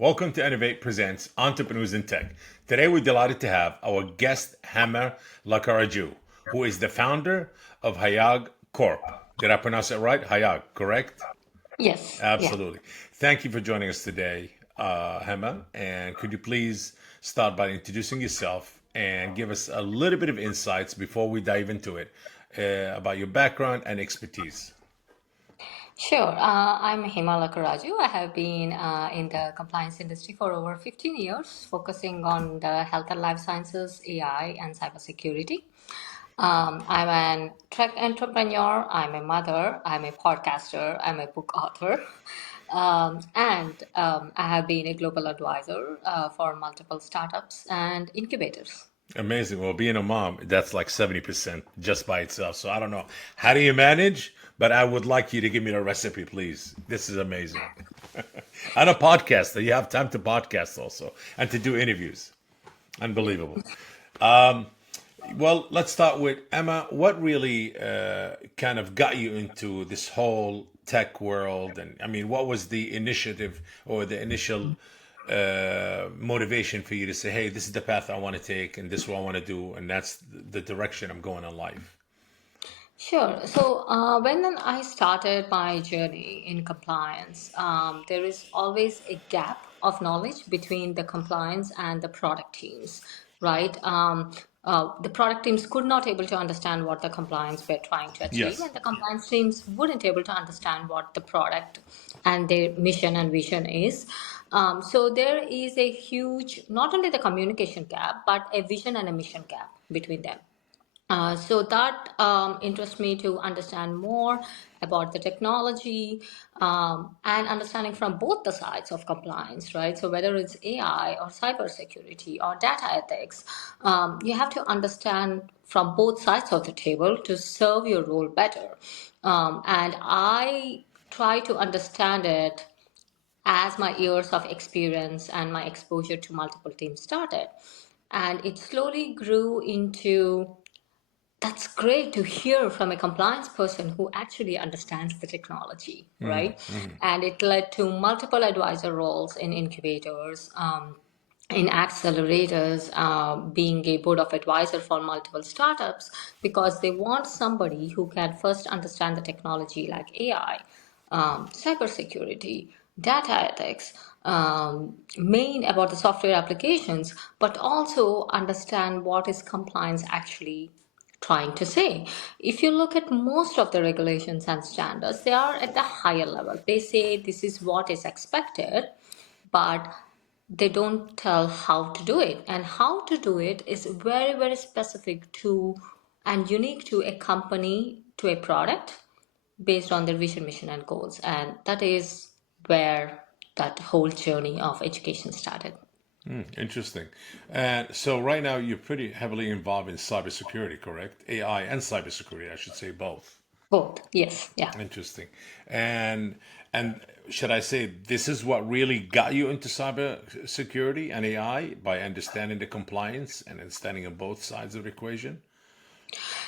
Welcome to Innovate Presents Entrepreneurs in Tech. Today we're delighted to have our guest Hema Lakkaraju, who is the founder of HAYAG Corp. Did I pronounce it right? HAYAG, correct? Yes, yeah. Absolutely. Thank you for joining us today, Hema. And could you please start by introducing yourself and give us a little bit of insights before we dive into it about your background and expertise? Sure. I'm Hema Lakkaraju. I have been in the compliance industry for over 15 years, focusing on the health and life sciences, AI, and cybersecurity. I'm an tech entrepreneur. I'm a mother. I'm a podcaster. I'm a book author. And I have been a global advisor for multiple startups and incubators. Amazing. Well, being a mom, that's like 70% just by itself. So I don't know. How do you manage? But I would like you to give me the recipe, please. This is amazing. And a podcaster. You have time to podcast also and to do interviews. Unbelievable. Well, let's start with Emma. What really kind of got you into this whole tech world? And I mean, what was the initiative or the initial motivation for you to say, hey, this is the path I want to take and this is what I want to do, and that's the direction I'm going in life? Sure. So when I started my journey in compliance, there is always a gap of knowledge between the compliance and the product teams, right? The product teams could not able to understand what the compliance were trying to achieve, Yes. and the compliance teams wouldn't able to understand what the product and their mission and vision is. So there is a huge, not only the communication gap, but a vision and a mission gap between them. So that interests me to understand more about the technology and understanding from both the sides of compliance, right? So whether it's AI or cybersecurity or data ethics, you have to understand from both sides of the table to serve your role better. And I try to understand it as my years of experience and my exposure to multiple teams started. And it slowly grew into that's great to hear from a compliance person who actually understands the technology, Hmm. right? Hmm. And it led to multiple advisor roles in incubators, in accelerators, being a board of advisor for multiple startups because they want somebody who can first understand the technology like AI, cybersecurity, data ethics, main about the software applications, but also understand what is compliance actually trying to say. If you look at most of the regulations and standards, they are at the higher level. They say this is what is expected, but they don't tell how to do it. And how to do it is very, very specific to and unique to a company, to a product based on their vision, mission, and goals. And that is where that whole journey of education started. Interesting. And so right now you're pretty heavily involved in cybersecurity, correct? AI and cybersecurity, I should say both. Both, yes, yeah. Interesting. And and should I say this is what really got you into cyber security and AI by understanding the compliance and understanding of both sides of the equation?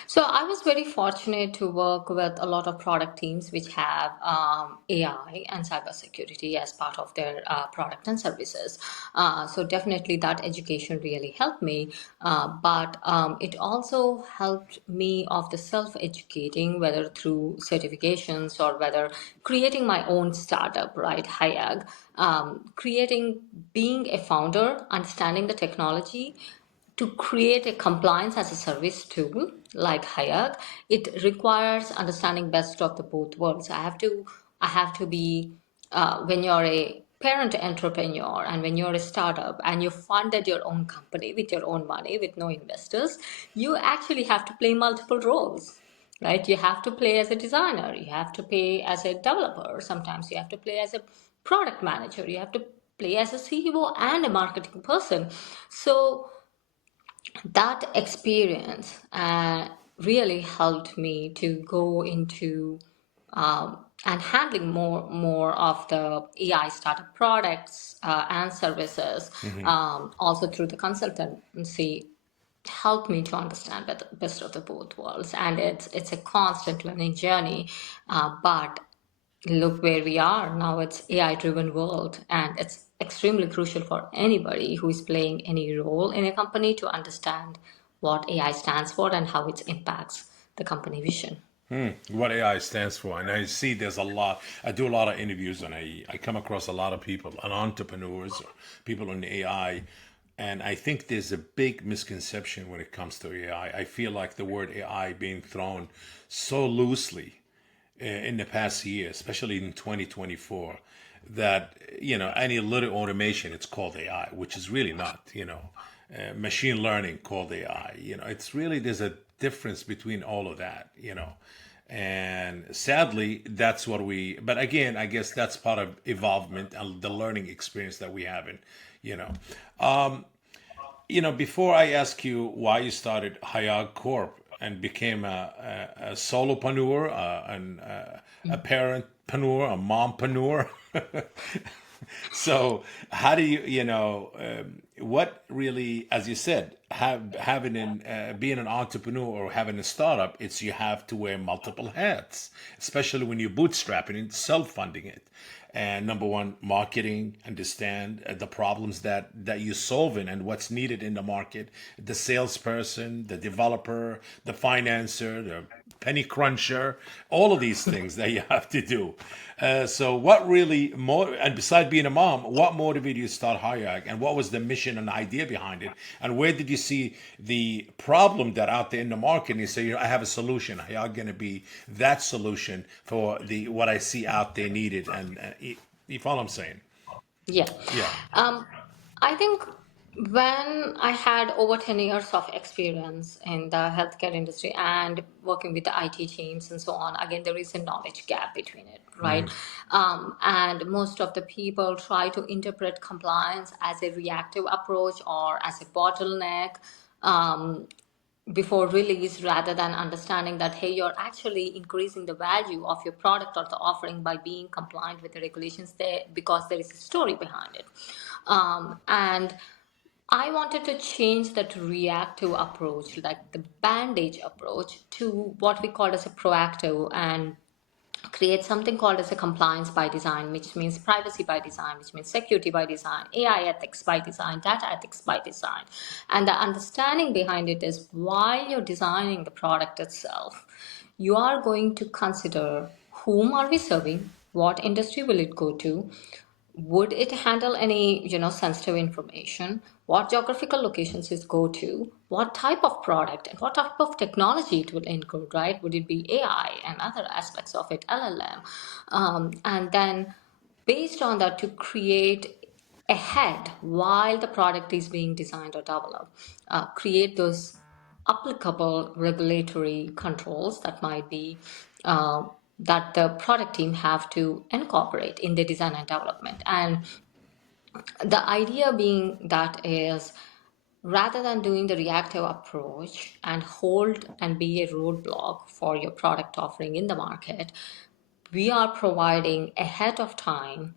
So I was very fortunate to work with a lot of product teams which have AI and cybersecurity as part of their product and services. So definitely that education really helped me, but it also helped me of the self-educating, whether through certifications or whether creating my own startup, right? HAYAG, creating, being a founder, understanding the technology to create a compliance as a service tool like HAYAG, it requires understanding best of the both worlds. I have to be when you're a parent entrepreneur and when you're a startup and you funded your own company with your own money with no investors, you actually have to play multiple roles, right? You have to play as a designer, you have to play as a developer, sometimes you have to play as a product manager, you have to play as a CEO and a marketing person. So that experience really helped me to go into and handling more of the AI startup products and services, Hmm. also through the consultancy, helped me to understand the best of the both worlds. And it's a constant learning journey, but look where we are now. It's AI driven world, and it's extremely crucial for anybody who is playing any role in a company to understand what AI stands for and how it impacts the company vision. What AI stands for. And I see there's a lot, I do a lot of interviews and I come across a lot of people, and entrepreneurs, or people in AI. And I think there's a big misconception when it comes to AI. I feel like the word AI being thrown so loosely in the past year, especially in 2024, that any little automation, it's called AI, which is really not. Machine learning called AI. It's really, there's a difference between all of that. And sadly, that's what we. But again, I guess that's part of evolvement and the learning experience that we have. And you know, before I ask you why you started Hayag Corp and became a solopreneur, a parentpreneur, a mompreneur. So how do what really, as you said, being an entrepreneur or having a startup, it's you have to wear multiple hats, especially when you're bootstrapping and self-funding it. And number one, marketing, understand the problems that you're solving and what's needed in the market, the salesperson, the developer, the financer, the penny cruncher, all of these things that you have to do. So what really more, and besides being a mom, what motivated you to start Hayag, and what was the mission and idea behind it? And where did you see the problem that out there in the market? And you say, I have a solution. Hayag going to be that solution for the what I see out there needed. And you follow what I'm saying? Yeah. Yeah. Um, I think when I had over 10 years of experience in the healthcare industry and working with the IT teams and so on, again, there is a knowledge gap between it, right? And most of the people try to interpret compliance as a reactive approach or as a bottleneck. Um, Before release, rather than understanding that, hey, you're actually increasing the value of your product or the offering by being compliant with the regulations there, because there is a story behind it. And I wanted to change that reactive approach, like the bandage approach, to what we call as a proactive, and create something called as a compliance by design, which means privacy by design, which means security by design, AI ethics by design, data ethics by design. And the understanding behind it is, while you're designing the product itself, you are going to consider whom are we serving, what industry will it go to, would it handle any sensitive information, what geographical locations it go to, what type of product and what type of technology it will include, right? Would it be AI and other aspects of it, LLM? And then based on that, to create ahead while the product is being designed or developed, create those applicable regulatory controls that might be that the product team have to incorporate in the design and development. And the idea being that is, rather than doing the reactive approach and hold and be a roadblock for your product offering in the market, we are providing ahead of time,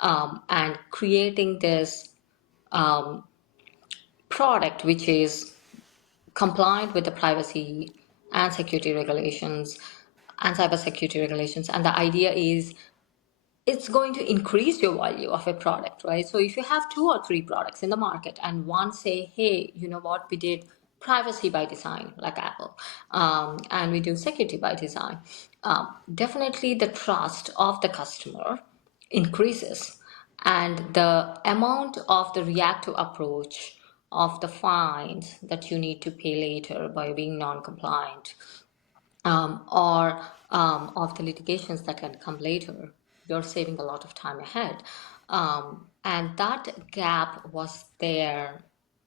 and creating this product which is compliant with the privacy and security regulations and cybersecurity regulations. And the idea is, it's going to increase your value of a product, right? So if you have two or three products in the market and one say, hey, you know what, we did privacy by design like Apple, and we do security by design, definitely the trust of the customer increases, and the amount of the reactive approach of the fines that you need to pay later by being non-compliant, or of the litigations that can come later, you're saving a lot of time ahead. And that gap was there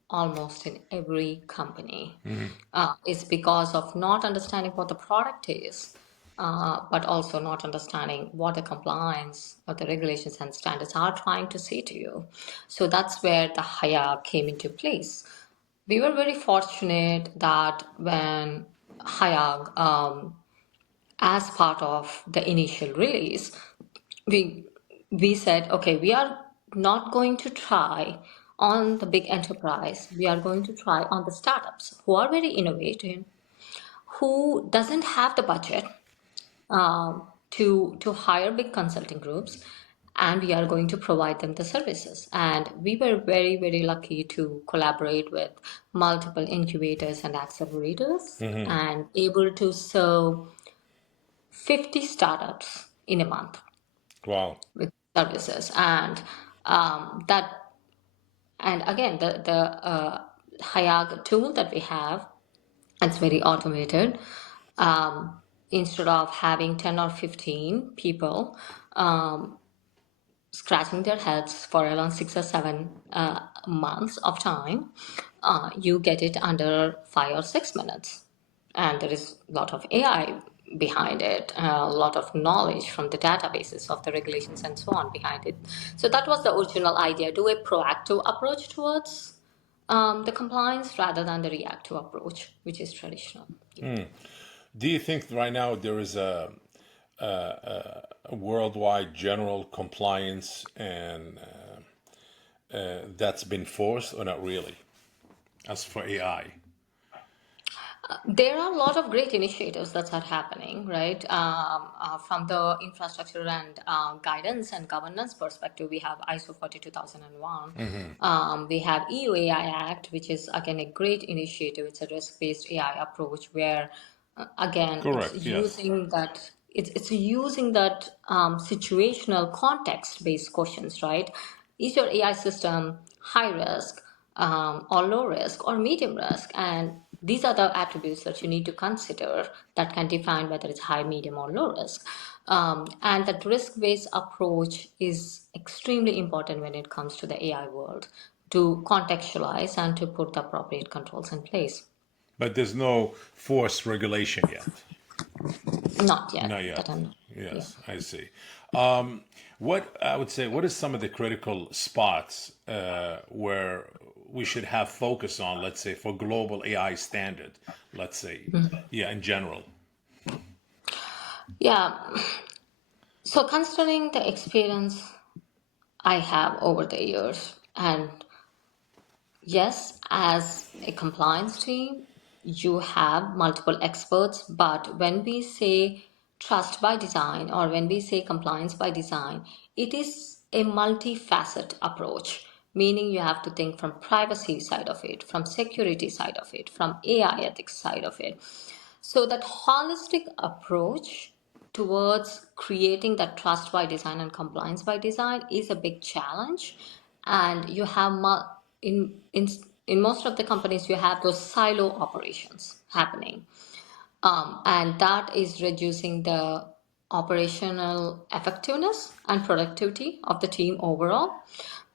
almost in every company. It's because of not understanding what the product is, but also not understanding what the compliance or the regulations and standards are trying to say to you. So that's where the HAYA came into place. We were very fortunate that when Hayag, as part of the initial release, we we said, okay, we are not going to try on the big enterprise. We are going to try on the startups who are very innovative, who doesn't have the budget to hire big consulting groups, and we are going to provide them the services. And we were very, very lucky to collaborate with multiple incubators and accelerators and able to serve 50 startups in a month Wow. with services. And that and again, the HAYAG tool that we have, it's very automated. Instead of having 10 or 15 people scratching their heads for around 6 or 7 months of time, you get it under 5 or 6 minutes. And there is a lot of AI behind it, a lot of knowledge from the databases of the regulations and so on behind it. So that was the original idea: do a proactive approach towards the compliance rather than the reactive approach, which is traditional. Do you think right now there is a worldwide general compliance and that's been forced or not really? As for AI. There are a lot of great initiatives that are happening, right? From the infrastructure and guidance and governance perspective, we have ISO 42001. We have EU AI Act, which is again a great initiative. It's a risk-based AI approach where, again, it's Correct, yes. using that. It's using that situational context-based questions, right? Is your AI system high risk, or low risk, or medium risk? And these are the attributes that you need to consider that can define whether it's high, medium, or low risk. And that risk-based approach is extremely important when it comes to the AI world, to contextualize and to put the appropriate controls in place. But there's no forced regulation yet. Not yet, Not yet. that I'm not. Yeah. Yes, I see. What I would say, what is some of the critical spots where we should have focus on, let's say, for global AI standard, let's say, yeah, in general? Yeah. So considering the experience I have over the years, and yes, as a compliance team, you have multiple experts, but when we say trust by design or when we say compliance by design, it is a multifaceted approach, meaning you have to think from privacy side of it, from security side of it, from AI ethics side of it. So that holistic approach towards creating that trust by design and compliance by design is a big challenge. And you have in most of the companies you have those silo operations happening, and that is reducing the operational effectiveness and productivity of the team overall,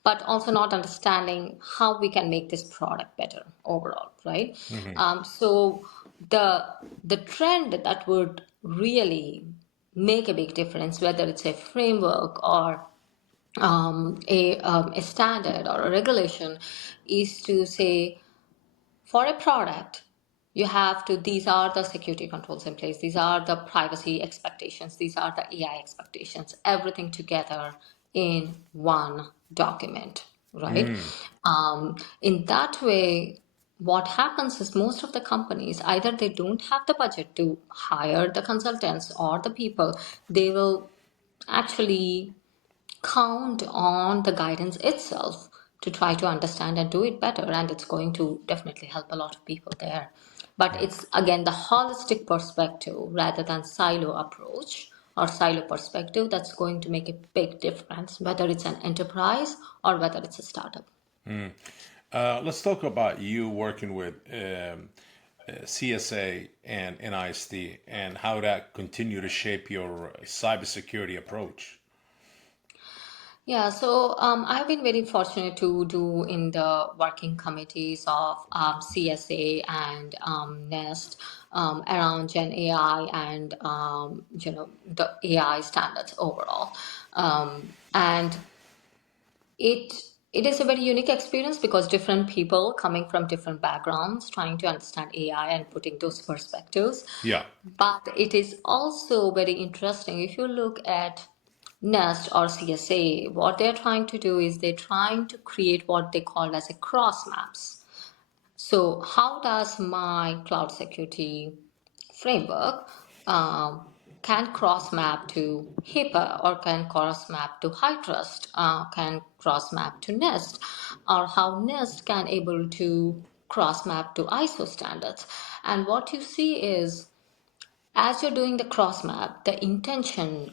but also not understanding how we can make this product better overall, right? So the the trend that would really make a big difference, whether it's a framework or a standard or a regulation, is to say for a product you have to, these are the security controls in place, these are the privacy expectations, these are the AI expectations, everything together in one document, right? In that way, what happens is most of the companies, either they don't have the budget to hire the consultants or the people, they will actually count on the guidance itself to try to understand and do it better, and it's going to definitely help a lot of people there. But it's again the holistic perspective rather than silo approach or silo perspective that's going to make a big difference, whether it's an enterprise or whether it's a startup. Let's talk about you working with CSA and NIST and how that continue to shape your cybersecurity approach. Yeah, so I've been very fortunate to do in the working committees of CSA and NEST around Gen AI and the AI standards overall, and it it is a very unique experience because different people coming from different backgrounds trying to understand AI and putting those perspectives. Yeah. But it is also very interesting if you look at NEST or CSA, what they're trying to do is they're trying to create what they call as a cross maps. So how does my cloud security framework can cross map to HIPAA or can cross map to high trust, can cross map to NIST, or how NIST can able to cross map to ISO standards. And what you see is as you're doing the cross map, the intention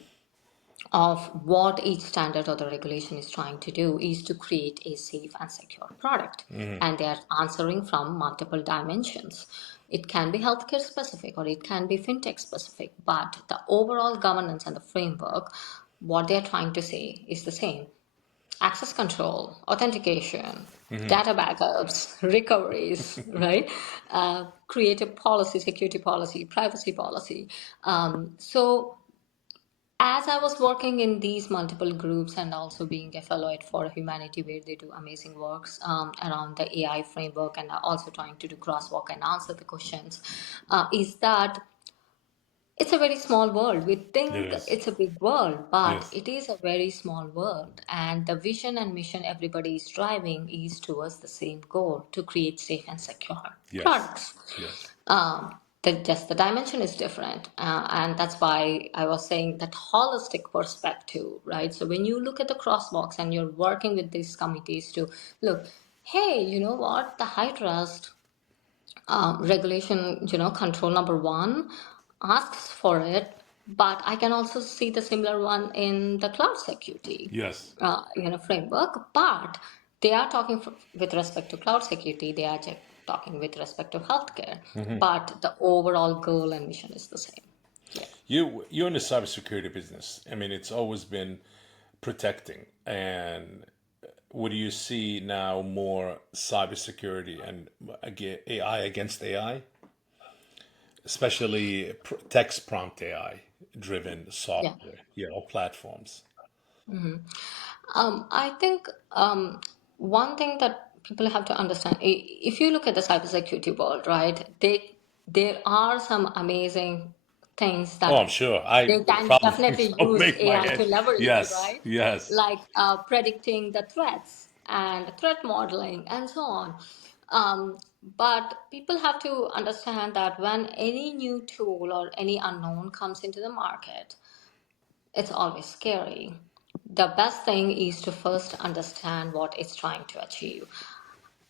of what each standard or the regulation is trying to do is to create a safe and secure product. And they are answering from multiple dimensions. It can be healthcare specific or it can be fintech specific, but the overall governance and the framework, what they're trying to say is the same. Access control, authentication, data backups, recoveries, right? Creative policy, security policy, privacy policy. So as I was working in these multiple groups and also being a fellow at For Humanity, where they do amazing works around the AI framework and are also trying to do crosswalk and answer the questions, is that it's a very small world. We It think is. it's a big world, but Yes. it is a very small world. And the vision and mission everybody is driving is towards the same goal to create safe and secure Yes. products. Yes. Just the dimension is different, and that's why I was saying that holistic perspective, right? So when you look at the crosswalks and you're working with these committees to look, hey, you know what, the high trust regulation, control number one asks for it, but I can also see the similar one in the cloud security, Yes. framework. But they are talking with respect to cloud security. They are talking with respect to healthcare, but the overall goal and mission is the same. Yeah. You're in the cybersecurity business. I mean, it's always been protecting. And what do you see now more cybersecurity and AI against AI, especially text prompt AI driven Yeah. software, platforms. I think one thing that people have to understand, if you look at the cybersecurity world, right, there are some amazing things Oh, I'm that sure. I they can probably definitely don't use make my AI to head. leverage, Yes. right? Yes. Like predicting the threats and threat modeling and so on. But people have to understand that when any new tool or any unknown comes into the market, it's always scary. The best thing is to first understand what it's trying to achieve.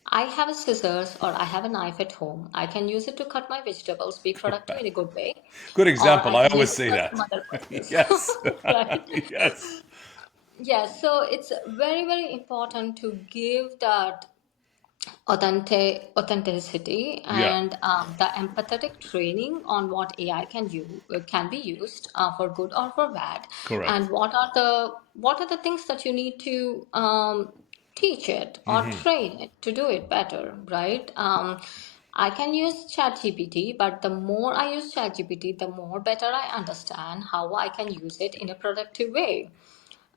I have a scissors or I have a knife at home. I can use it to cut my vegetables, be productive in a good way, Good or example. I I can always use it say for some that. other purpose. Yes. Right? Yes. Yes, so it's very, very important to give that authenticity Yeah. and the empathetic training on what AI can be used for good or for bad, and Correct. what are the things that you need to teach it or train it to do it better, right? I can use ChatGPT, but the more I use ChatGPT, the more better I understand how I can use it in a productive way.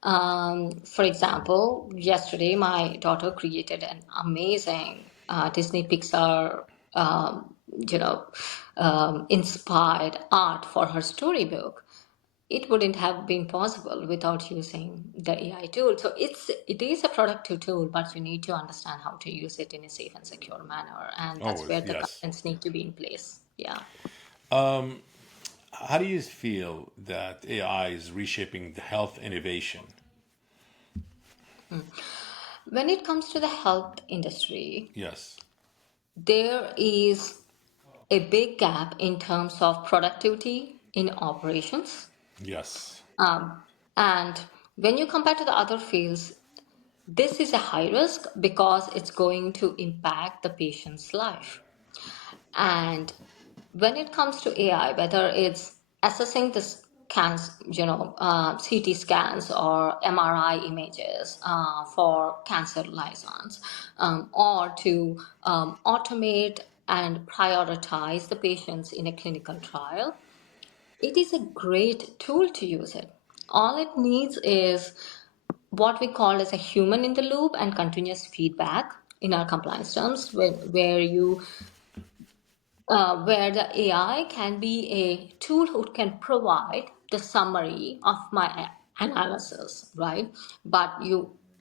For example, yesterday my daughter created an amazing Disney Pixar, inspired art for her storybook. It wouldn't have been possible without using the AI tool. So it is a productive tool, but you need to understand how to use it in a safe and secure manner, and that's Always. where the Yes. guidance need to be in place. Yeah. How do you feel that AI is reshaping the health innovation? When it comes to the health industry, Yes. there is a big gap in terms of productivity in operations. Yes. And when you compare to the other fields, this is a high risk because it's going to impact the patient's life. And when it comes to AI, whether it's assessing the scans, CT scans or MRI images for cancer liaisons, or to automate and prioritize the patients in a clinical trial, it is a great tool to use it. All it needs is what we call as a human in the loop and continuous feedback in our compliance terms, where the AI can be a tool who can provide the summary of my analysis, right? But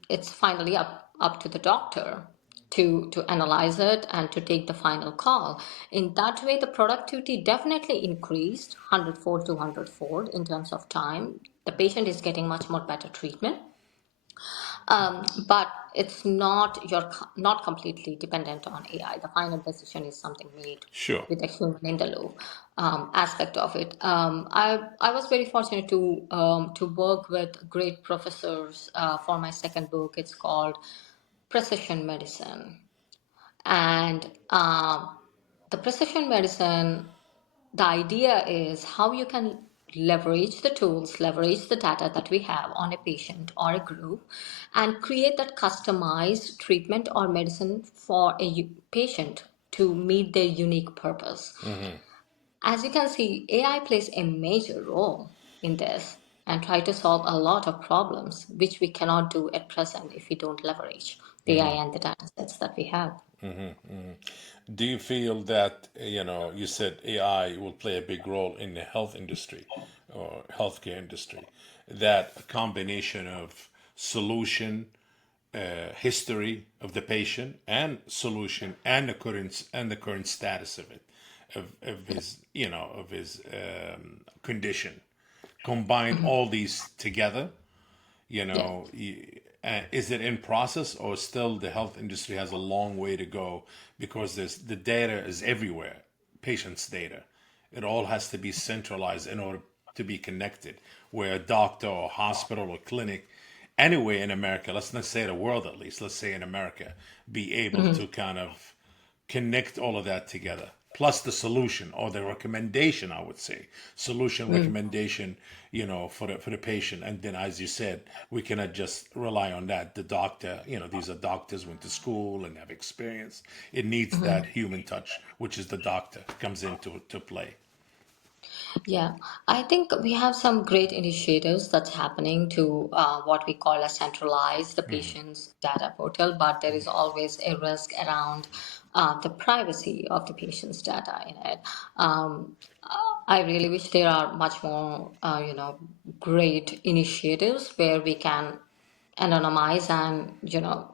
it's finally up to the doctor to analyze it and to take the final call. In that way, the productivity definitely increased 100-fold to 100-fold in terms of time. The patient is getting much more better treatment, but it's not not completely dependent on AI. The final decision is something made Sure. with a human in the loop aspect of it. I was very fortunate to work with great professors for my second book. It's called Precision Medicine, and the precision medicine, the idea is how you can leverage the tools, leverage the data that we have on a patient or a group, and create that customized treatment or medicine for a patient to meet their unique purpose. As you can see, AI plays a major role in this and try to solve a lot of problems which we cannot do at present if we don't leverage the AI and the data sets that we have. Do you feel that, you said AI will play a big role in the health industry or healthcare industry, that a combination of solution, history of the patient, and solution and the current status of it, of his, of his condition, combine Mhm. all these together, Yeah. is it in process, or still the health industry has a long way to go, because the data is everywhere, patients data, it all has to be centralized in order to be connected, where a doctor or hospital or clinic anywhere in America, let's not say the world, at least let's say in America, be able Mhm. to kind of connect all of that together, plus the solution or the recommendation, I would say solution Mhm. recommendation, for the patient. And then, as you said, we cannot just rely on that. The doctor, these are doctors, went to school and have experience. It needs that Mhm. human touch, which is the doctor comes into to play. Yeah, I think we have some great initiatives that's happening to what we call a centralized the patient's data portal, but there is always a risk around the privacy of the patient's data in it. I really wish there are much more, great initiatives where we can anonymize and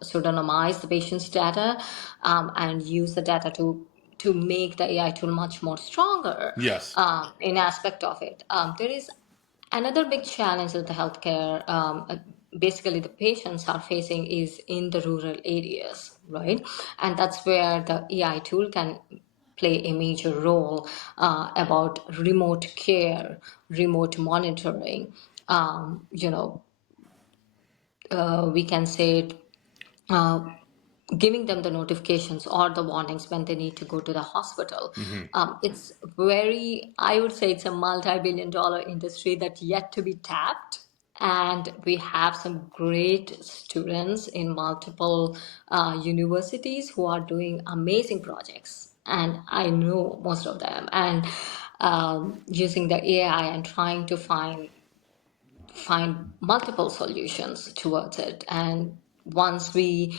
pseudonymize the patient's data, and use the data to make the AI tool much more stronger Yes. in aspect of it. There is another big challenge that the healthcare, basically the patients are facing, is in the rural areas, right? And that's where the AI tool can play a major role about remote care, remote monitoring. You know, we can say uh, giving them the notifications or the warnings when they need to go to the hospital. It's very, I would say, it's a multi-billion dollar industry that yet to be tapped. And we have some great students in multiple universities who are doing amazing projects. And I know most of them. And using the AI and trying to find multiple solutions towards it. And once we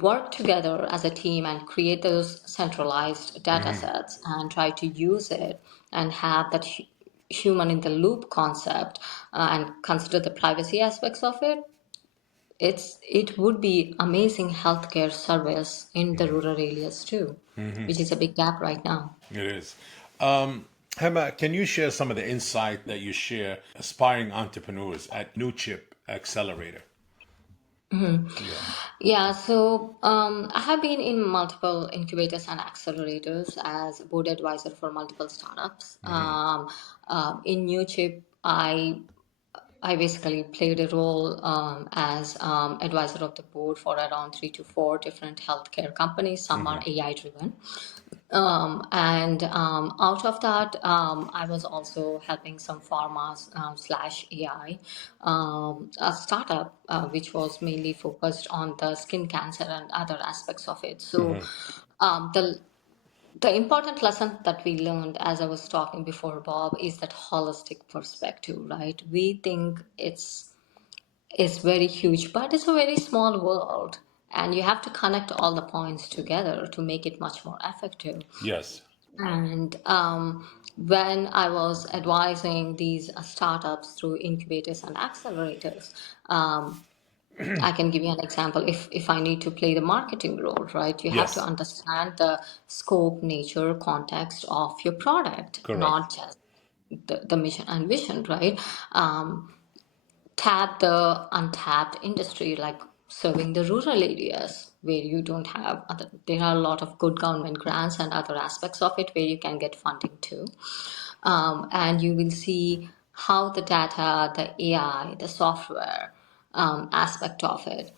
work together as a team and create those centralized data sets and try to use it and have that human in the loop concept, and consider the privacy aspects of it, it would be amazing healthcare service in the rural areas too, which is a big gap right now. It is. Hema, can you share some of the insight that you share aspiring entrepreneurs at New Chip Accelerator? Yeah. Yeah, so I have been in multiple incubators and accelerators as board advisor for multiple startups. In New Chip, I basically played a role as advisor of the board for around 3 to 4 different healthcare companies. Some are AI driven. And out of that, I was also helping some pharma slash AI, a startup which was mainly focused on the skin cancer and other aspects of it. So um, the the important lesson that we learned, as I was talking before, Bob, is that holistic perspective, right? We think it's very huge, but it's a very small world, and you have to connect all the points together to make it much more effective. Yes. And when I was advising these startups through incubators and accelerators, I can give you an example. If I need to play the marketing role, right, you have to Yes, understand the scope, nature, context of your product, correct. not just the mission and vision, right? Tap the untapped industry, like serving the rural areas where you don't have other. There are a lot of good government grants and other aspects of it where you can get funding too, and you will see how the data, the AI, the software aspect of it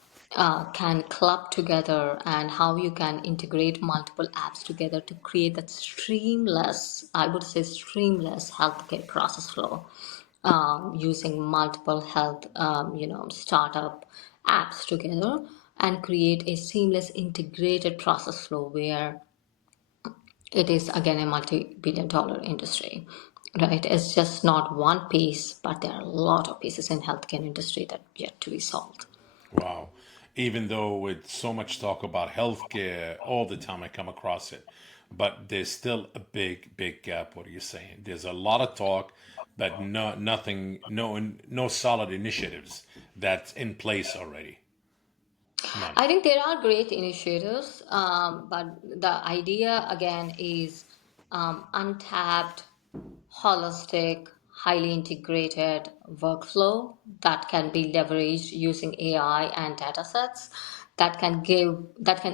can club together, and how you can integrate multiple apps together to create that streamless, I would say, streamless healthcare process flow, using multiple health, startup apps together, and create a seamless integrated process flow where it is again a multi-billion dollar industry, right? It's just not one piece, but there are a lot of pieces in healthcare industry that yet to be solved. Wow. Even though with so much talk about healthcare all the time, I come across it, but there's still a big, big gap. What are you saying? There's a lot of talk, but nothing, no solid initiatives that's in place already. None. I think there are great initiatives, but the idea again is untapped, holistic, highly integrated workflow that can be leveraged using AI and data sets that can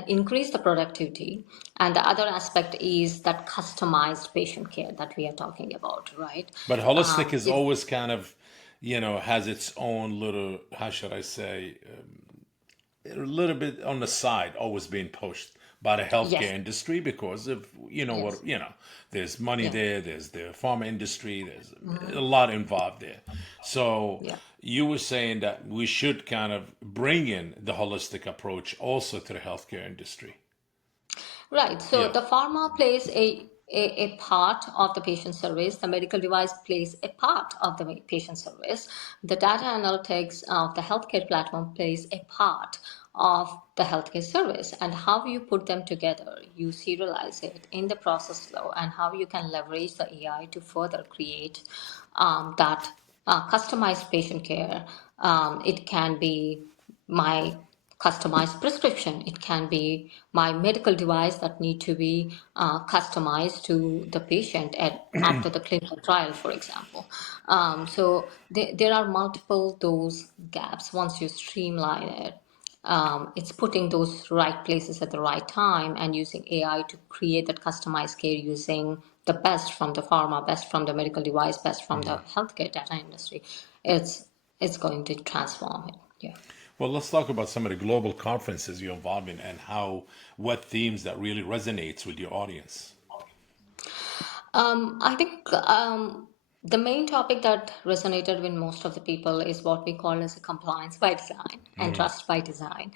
increase the productivity. And the other aspect is that customized patient care that we are talking about, right? But holistic is If always kind of, has its own little, how should I say, a little bit on the side, always being pushed by the healthcare Yes, industry because of yes, there's money yeah, there, there's the pharma industry, there's mhm, a lot involved there. So yeah. you were saying that we should kind of bring in the holistic approach also to the healthcare industry. Right. So Yeah. the pharma plays a part of the patient service. The medical device plays a part of the patient service. The data analytics of the healthcare platform plays a part of the healthcare service. And how you put them together, you serialize it in the process flow, and how you can leverage the AI to further create that customized patient care. It can be my customized prescription, it can be my medical device that need to be customized to the patient at after the clinical trial, for example. So there are multiple those gaps. Once you streamline it, it's putting those right places at the right time and using AI to create that customized care, using the best from the pharma, best from the medical device, best from the healthcare data industry. It's going to transform it. Yeah. Well, let's talk about some of the global conferences you're involved in and what themes that really resonates with your audience. I think the main topic that resonated with most of the people is what we call as a compliance by design and trust by design.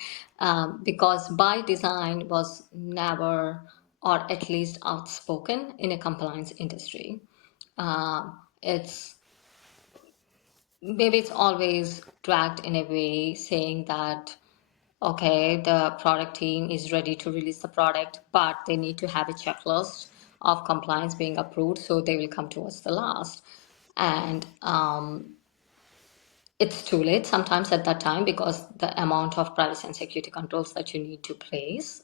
Because by design was never, or at least outspoken in a compliance industry. It's maybe it's always dragged in a way saying that okay, the product team is ready to release the product, but they need to have a checklist of compliance being approved, so they will come towards the last. And it's too late sometimes at that time, because the amount of privacy and security controls that you need to place,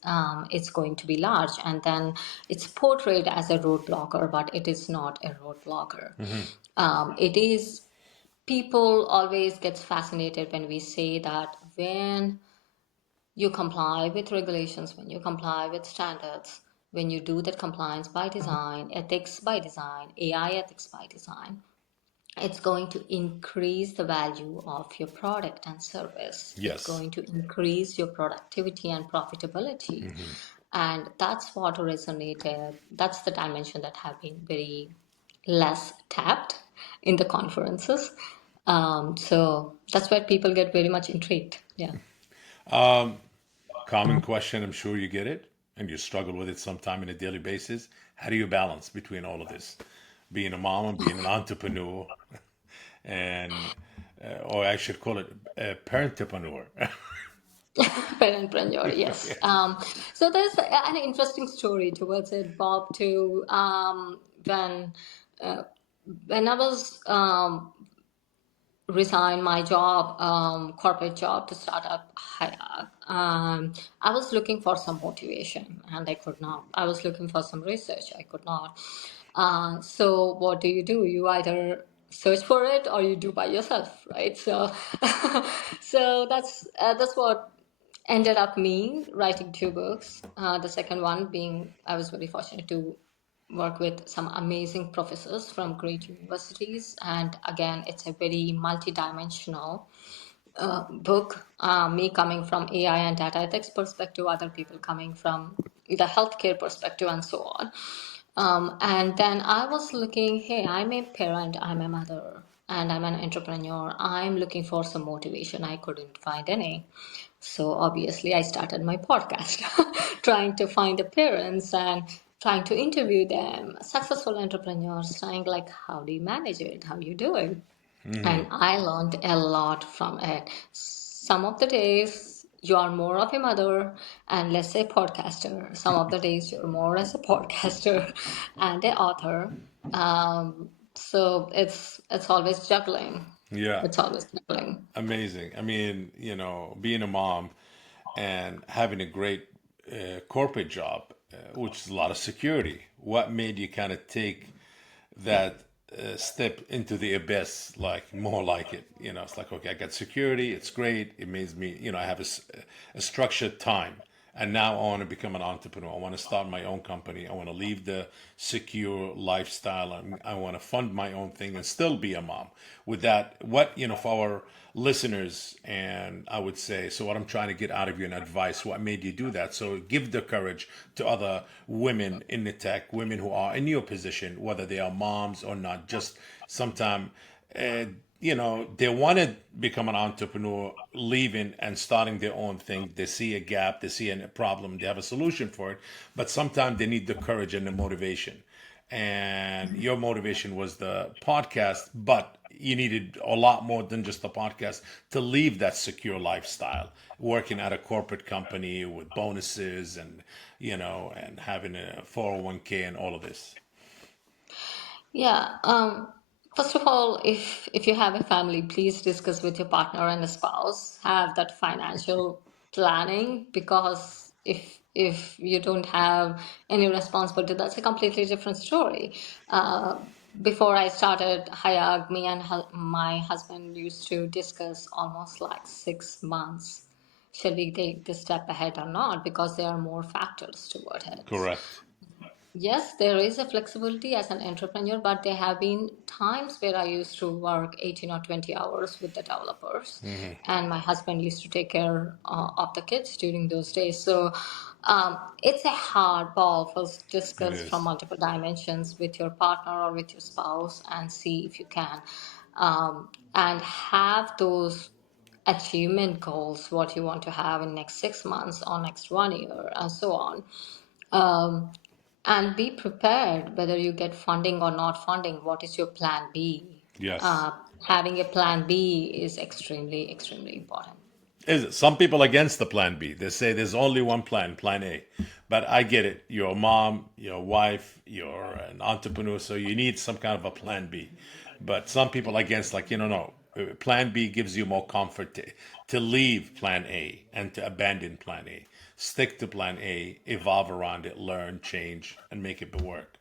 it's going to be large. And then it's portrayed as a roadblocker, but it is not a roadblocker. It is, people always gets fascinated when we say that when you comply with regulations, when you comply with standards, when you do that compliance by design, ethics by design, AI ethics by design, it's going to increase the value of your product and service. It's Yes. going to increase your productivity and profitability. And that's what resonated. That's the dimension that have been very less tapped in the conferences. So that's where people get very much intrigued. Yeah. Common question, I'm sure you get it, and you struggle with it sometime on a daily basis. How do you balance between all of this? Being a mom and being an entrepreneur, and, or I should call it a parentpreneur. Parentpreneur, yes. So there's an interesting story towards it, Bob. To when I was resign my job, corporate job, to start up HAYAG, I was looking for some motivation and I could not. I was looking for some research, I could not. So what do? You either search for it or you do by yourself, right? So, so that's what ended up me writing two books. The second one being, I was very fortunate to work with some amazing professors from great universities. And again, it's a very multidimensional book. Me coming from AI and data ethics perspective, other people coming from the healthcare perspective, and so on. And then I was looking, hey, I'm a parent, I'm a mother, and I'm an entrepreneur. I'm looking for some motivation. I couldn't find any. So obviously, I started my podcast, trying to find the parents and trying to interview them, successful entrepreneurs, trying like, how do you manage it? How you do it? Hmm. And I learned a lot from it. Some of the days you are more of a mother and less a podcaster. Some of the days you're more as a podcaster and an author. So it's always juggling. Yeah. It's always juggling. Amazing. I mean, being a mom and having a great corporate job, which is a lot of security. What made you kind of take that step into the abyss, like more like it? It's like, okay, I got security. It's great. It means me, I have a structured time. And now I want to become an entrepreneur. I want to start my own company. I want to leave the secure lifestyle. And I want to fund my own thing and still be a mom. With that, for our listeners, and I would say, so what I'm trying to get out of you and advice, what made you do that? So give the courage to other women in the tech, women who are in your position, whether they are moms or not. Just sometime uh, they want to become an entrepreneur, leaving and starting their own thing. They see a gap, they see a problem, they have a solution for it, but sometimes they need the courage and the motivation. And your motivation was the podcast, but you needed a lot more than just the podcast to leave that secure lifestyle, working at a corporate company with bonuses and and having a 401k and all of this. Yeah. First of all, if you have a family, please discuss with your partner and a spouse. Have that financial planning, because if you don't have any responsibility, that's a completely different story. Before I started Hayag, me and my husband used to discuss almost like 6 months. Should we take this step ahead or not? Because there are more factors toward it. Correct. Yes, there is a flexibility as an entrepreneur, but there have been times where I used to work 18 or 20 hours with the developers, Hmm. and my husband used to take care of the kids during those days. So it's a hard ball for us to It discuss from is. multiple dimensions with your partner or with your spouse and see if you can, and have those achievement goals, what you want to have in next 6 months or next 1 year, and so on. Um, and be prepared whether you get funding or not funding. What is your plan B? Yes. Uh, Having a plan B is extremely, extremely important. Is it? Some people against the plan B. They say there's only one plan, plan A. But I get it. You're a mom, you're a wife, you're an entrepreneur, so you need some kind of a plan B. But some people against, like, no. Plan B gives you more comfort to leave plan A and to abandon plan A. Stick to plan A, evolve around it, learn, change, and make it work.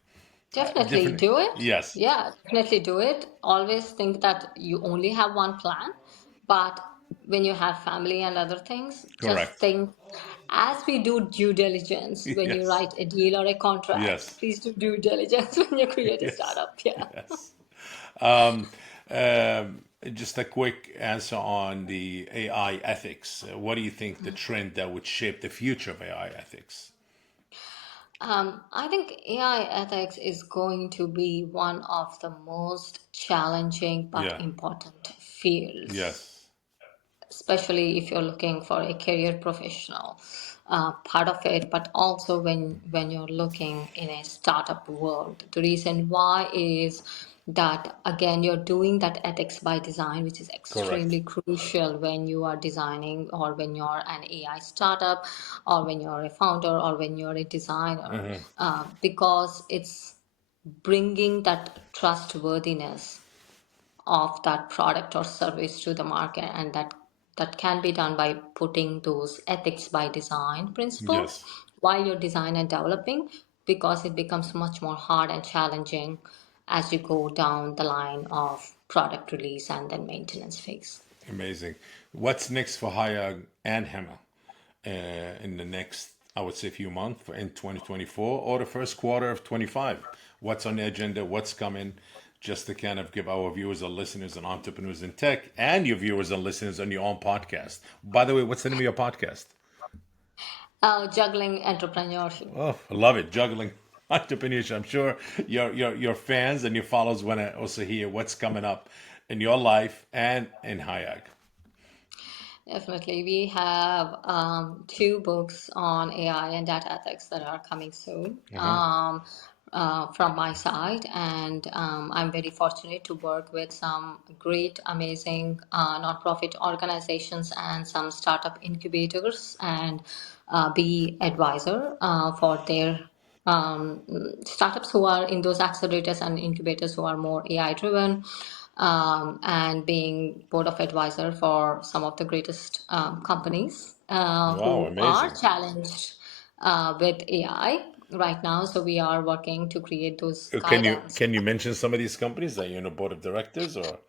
Definitely Different. do it. Yes, Yeah, definitely do it. Always think that you only have one plan, but when you have family and other things, just correct. think, as we do due diligence when you Yes, write a deal or a contract, yes, please do due diligence when you create a yes, startup. Yeah. yes. Um, just a quick answer on the AI ethics. What do you think the trend that would shape the future of AI ethics? I think AI ethics is going to be one of the most challenging but Yeah. important fields, Yes. especially if you're looking for a career professional part of it, but also when you're looking in a startup world. The reason why is that, again, you're doing that ethics by design, which is Correct. extremely crucial when you are designing, or when you're an AI startup, or when you're a founder, or when you're a designer, Hmm. because it's bringing that trustworthiness of that product or service to the market, and that can be done by putting those ethics by design principles Yes. while you're designing and developing, because it becomes much more hard and challenging as you go down the line of product release and then maintenance phase. Amazing. What's next for Hayag and Hema in the next, I would say, few months in 2024 or the first quarter of 25? What's on the agenda? What's coming? Just to kind of give our viewers and listeners and entrepreneurs in tech and your viewers and listeners on your own podcast. By the way, what's the name of your podcast? Juggling entrepreneurship. Oh, I love it. Juggling entrepreneurship. I'm sure your fans and your followers want to also hear what's coming up in your life and in Hayag. Definitely. We have two books on AI and data ethics that are coming soon from my side. And I'm very fortunate to work with some great, amazing nonprofit organizations and some startup incubators and be advisor for their um, startups who are in those accelerators and incubators who are more AI driven, and being board of advisor for some of the greatest companies Wow, who are amazing. challenged with AI right now. So we are working to create those Can you guidance. can you mention some of these companies that you're in the board of directors or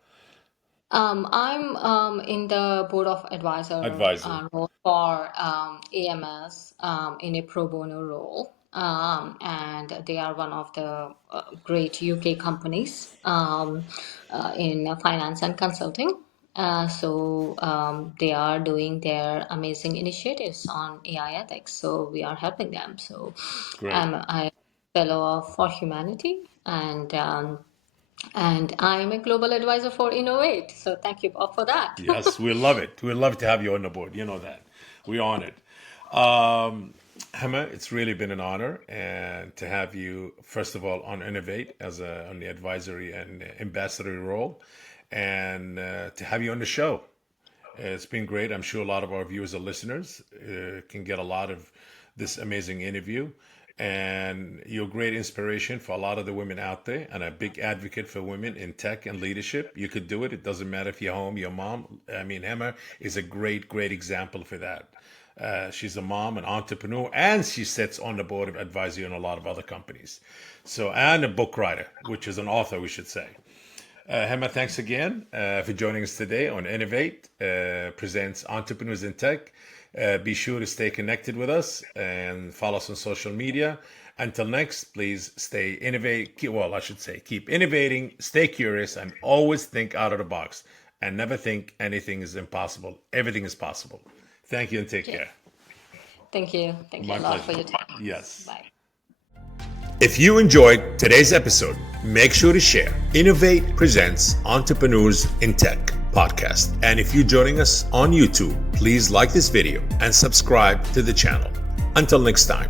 I'm in the board of advisor advisor? role for AMS in a pro bono role. And they are one of the great UK companies in finance and consulting. So they are doing their amazing initiatives on AI ethics. So we are helping them. So Great. I'm a fellow for humanity, and I'm a global advisor for Innovate. So thank you, Bob, for that. Yes, we love it. We love to have you on the board. You know that. We on it. Hema, it's really been an honor and to have you, first of all, on Innovate as on the advisory and ambassador role, and to have you on the show. It's been great. I'm sure a lot of our viewers and listeners can get a lot of this amazing interview. And you're a great inspiration for a lot of the women out there and a big advocate for women in tech and leadership. You could do it. It doesn't matter if you're home, your mom. I mean, Emma is a great, great example for that. She's a mom, an entrepreneur, and she sits on the board of advisory on a lot of other companies. So, and a book writer, which is an author, we should say. Hema, thanks again for joining us today on Innovate presents Entrepreneurs in Tech. Be sure to stay connected with us and follow us on social media. Until next, please stay innovate. Well, I should say, keep innovating, stay curious, and always think out of the box. And never think anything is impossible. Everything is possible. Thank you and take Yes. care. Thank you. Thank you My a lot pleasure. for your time. Yes. Bye. If you enjoyed today's episode, make sure to share Innovate Presents Entrepreneurs in Tech podcast. And if you're joining us on YouTube, please like this video and subscribe to the channel. Until next time.